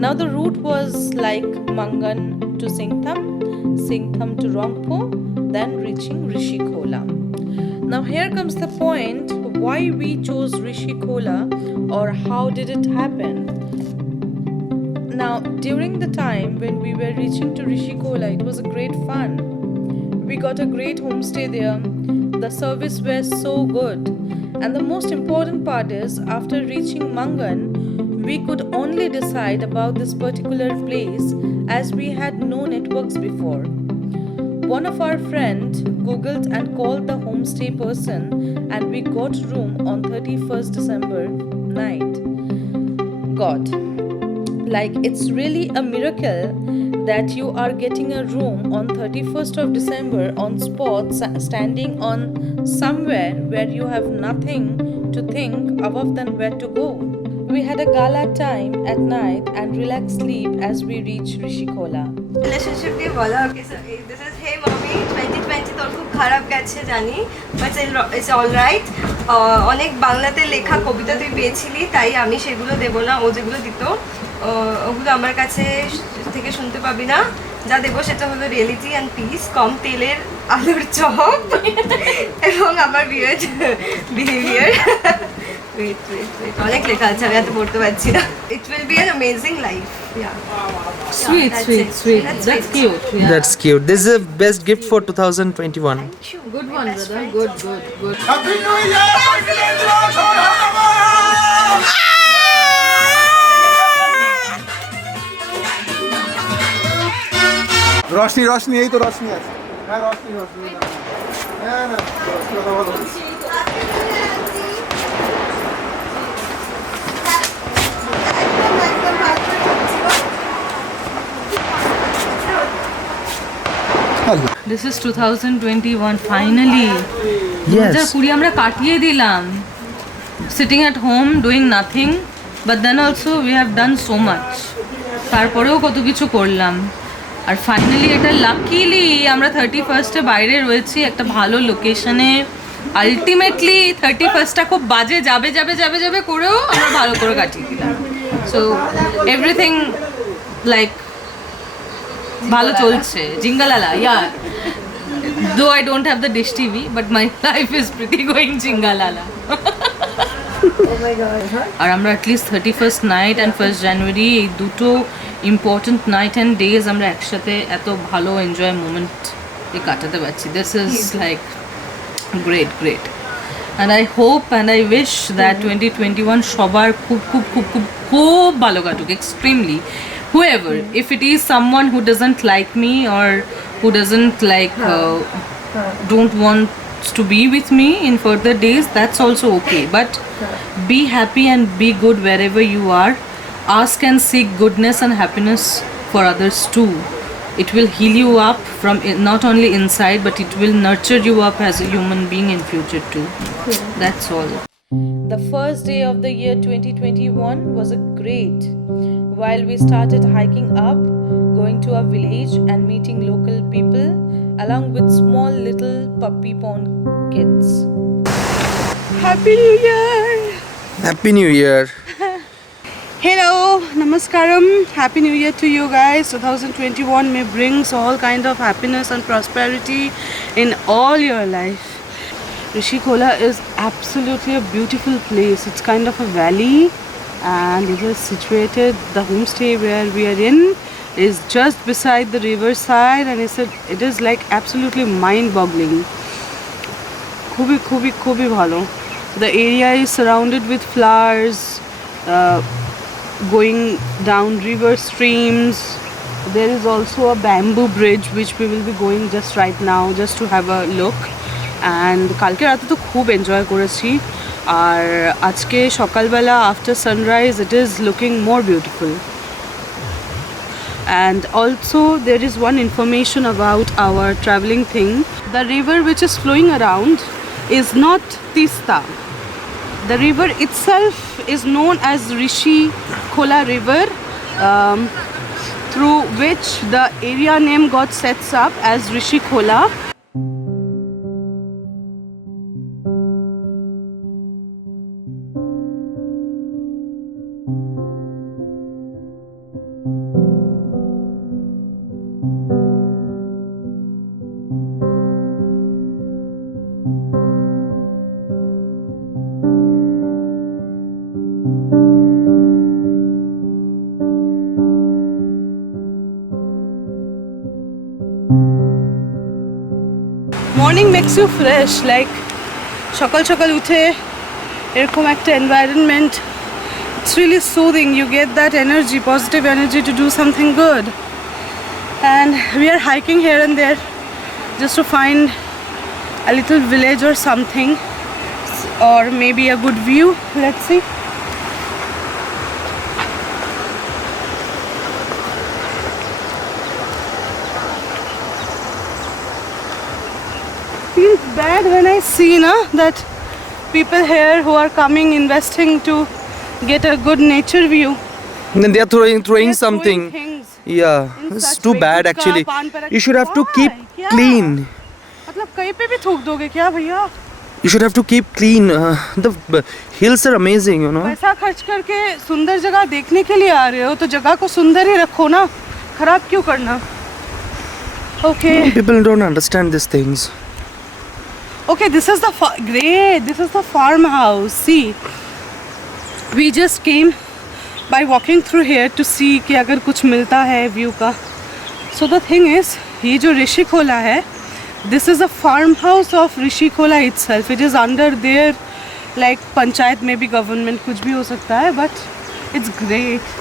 Now the route was like Mangan to Singtham, Singtham to Rangpo, then reaching Rishikola. Now here comes the point why we chose Rishikola or how did it happen. Now during the time when we were reaching to Rishikola, it was a great fun. We got a great homestay there. The service was so good. And the most important part is after reaching Mangan, we could only decide about this particular place as we had no networks before. One of our friends googled and called the homestay person and we got room on 31st December night. God, like it's really a miracle that you are getting a room on 31st of December on spot standing on somewhere where you have nothing to think above than where to go. We had a gala time at night and relaxed sleep as we reached Rishikola. Relationship দিয়ে বলা ওকে this is hey mommy 2020 তোর খুব খারাপ গেছে জানি but it's all right অনেক বাংলাতে লেখা কবিতা তুই পেয়েছিলি তাই আমি সেগুলো দেব না ও যেগুলো দিত ওগুলো আমার কাছে থেকে শুনতে পাবি না যা দেব সেটা হলো রিয়েলিটি অ্যান্ড পিস কম তেলের আলুর চপ এবং আমার বিহেভিয়ার wait অনেক লেখা আছে আমি এত পড়তে পারছি না it will be an amazing life yeah sweet that's cute That's cute. This is the best gift for 2021. good one brother good Happy New Year! रोशनी यही तो रोशनी है रोशनी ना This is 2021 finally. Yes. 2020 আমরা কাটিয়ে দিলাম sitting at home doing nothing but then also we have done so much. তারপরেও কত কিছু করলাম আর ফাইনালি এটা লাকিলি আমরা 31st এ বাইরে রয়েছি একটা ভালো লোকেশনে আলটিমেটলি 31st খুব বাজে যাবে করেও আমরা ভালো করে কাটিয়ে দিলাম সো এভরিথিং লাইক ভালো চলছে জিঙ্গালালা yeah though I don't have the dish TV but my life is pretty going jingalala oh my god আর আমরা at least 31st night and 1st January এই দুটো important night and days আমরা একসাথে এত ভালো enjoy moment এ কাটাতে পারছি this is like great and I hope and I wish that 2021 সবার খুব ভালো কাটুক extremely whoever if it is someone who doesn't like me or who doesn't like don't want to be with me in further days that's also okay but be happy and be good wherever you are ask and seek goodness and happiness for others too it will heal you up from not only inside but it will nurture you up as a human being in future too that's all the first day of the year 2021 was a great while we started hiking up going to a village and meeting local people along with small little puppy pond kids. Happy New Year! Happy New Year. Hello, Namaskaram. Happy New Year to you guys. 2021 may brings all kind of happiness and prosperity in all your life. Rishikola is absolutely a beautiful place. It's kind of a valley and it is situated, the homestay where we are in is just beside the river side and it is like absolutely mind-boggling. খুবই ভালো. The area is surrounded with flowers, going down river streams. There is also a bamboo bridge which we will be going just right now just to have a look. And কালকে রাতে তো খুব enjoy করেছি, আর আজকে সকালবেলা after sunrise it is looking more beautiful. And also there is one information about our traveling thing. The river which is flowing around is not Tista. The river itself is known as Rishi Khola River, through which the area name got sets up as Rishi Khola. Morning makes you fresh, like সকাল সকাল উঠে এরকম একটা environment, it's really soothing. You get that energy, positive energy to do something good. And we are hiking here and there just to find a little village or something, or maybe a good view. Let's see. Feels bad when I see that people here who are coming investing to get a good nature view. And then they are throwing They're something. throwing things Yeah, in it's such too way. bad Gutka, actually. pan parak- You should have to keep Why? क्या? clean. मतलब कहीं पे भी थूक दोगे क्या भैया? You should have to keep clean. The hills are amazing, you know. पैसा खर्च करके सुंदर जगह देखने के लिए आ रहे हो तो जगह को सुंदर ही रखो ना, खराब क्यों करना? Okay. People don't understand these things. Okay, this is the great. This is the farmhouse. See, we just came by walking through here to see कि अगर कुछ मिलता है view का. So the thing is, ये जो ऋषि खोला है, this is a farmhouse of ऋषि खोला itself. It is under their like panchayat, maybe government, कुछ भी हो सकता है, but it's great.